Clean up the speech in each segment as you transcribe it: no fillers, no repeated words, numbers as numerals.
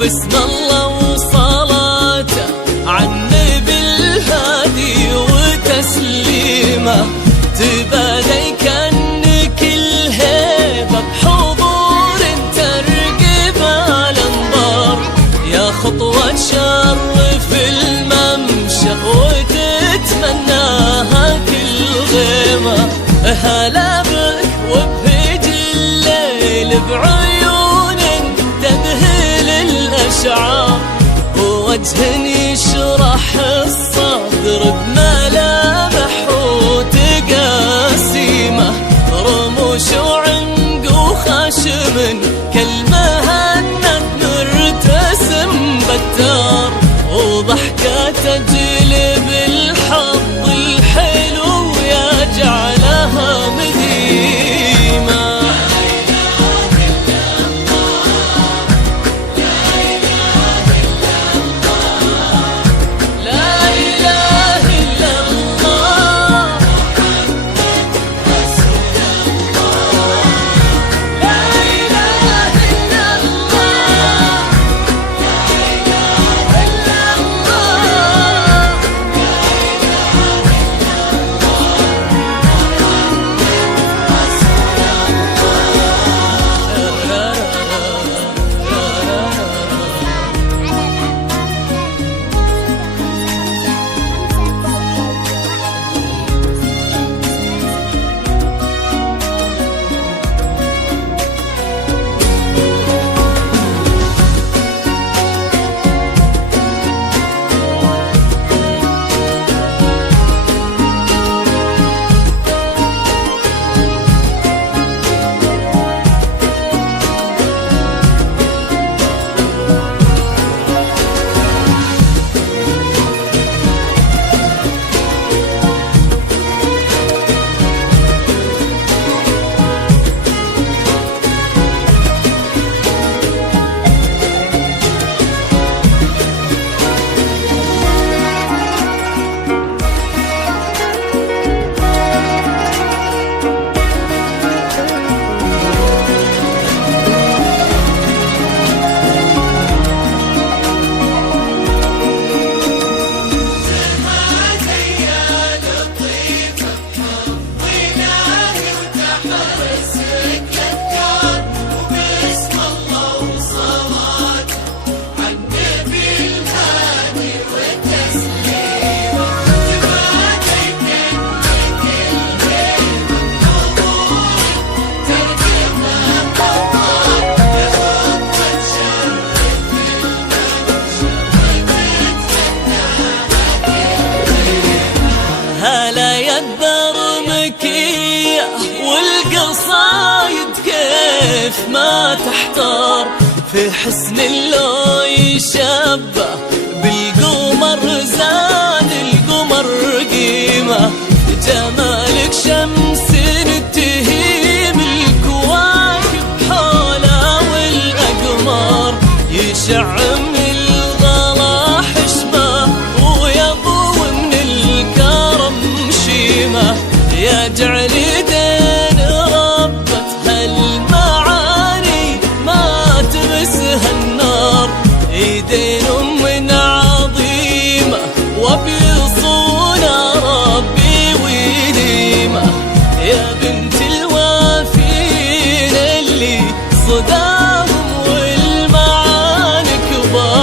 وبسم الله وصلاته عالنبي الهادي وتسليمه، تبادي كأنك الهيبة بحضور ترقب الانظار، يا خطوة تشرف الممشى وتتمناها كل غيمة. هلا بك وبهج الليل بعيون تذهل الأشعار، ووجه يشرح الصدر بملامح وتقاسيمه، رموش وعنق وخشم كالمهند مرتسم بتار، وضحكة تجلب الحظ الحلو يجعلها مديمة. هلا يا الدرمكية والقصايد كيف ما تحتار، في حسن لو يشبه بالقمر زاد القمر قيمة، جمالك شمس تهيم الكواكب حوله والأقمار، يشع من الغلا حشمه ويضوي من الكرم شيمه، يجعل دين ربة هالمعاني ما تمسها النار، ايدين من عظيمة وبيصونها ربي ويديمة، يا بنت الوافين اللي صداهم والمعاني كبار.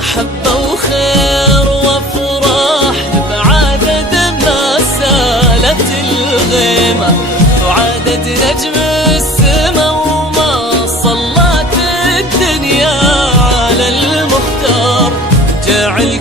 محبة وخير وافراح بعدد ما سالت الغيمة، وعدد نجم السما وما صلت الدنيا على المختار. جعل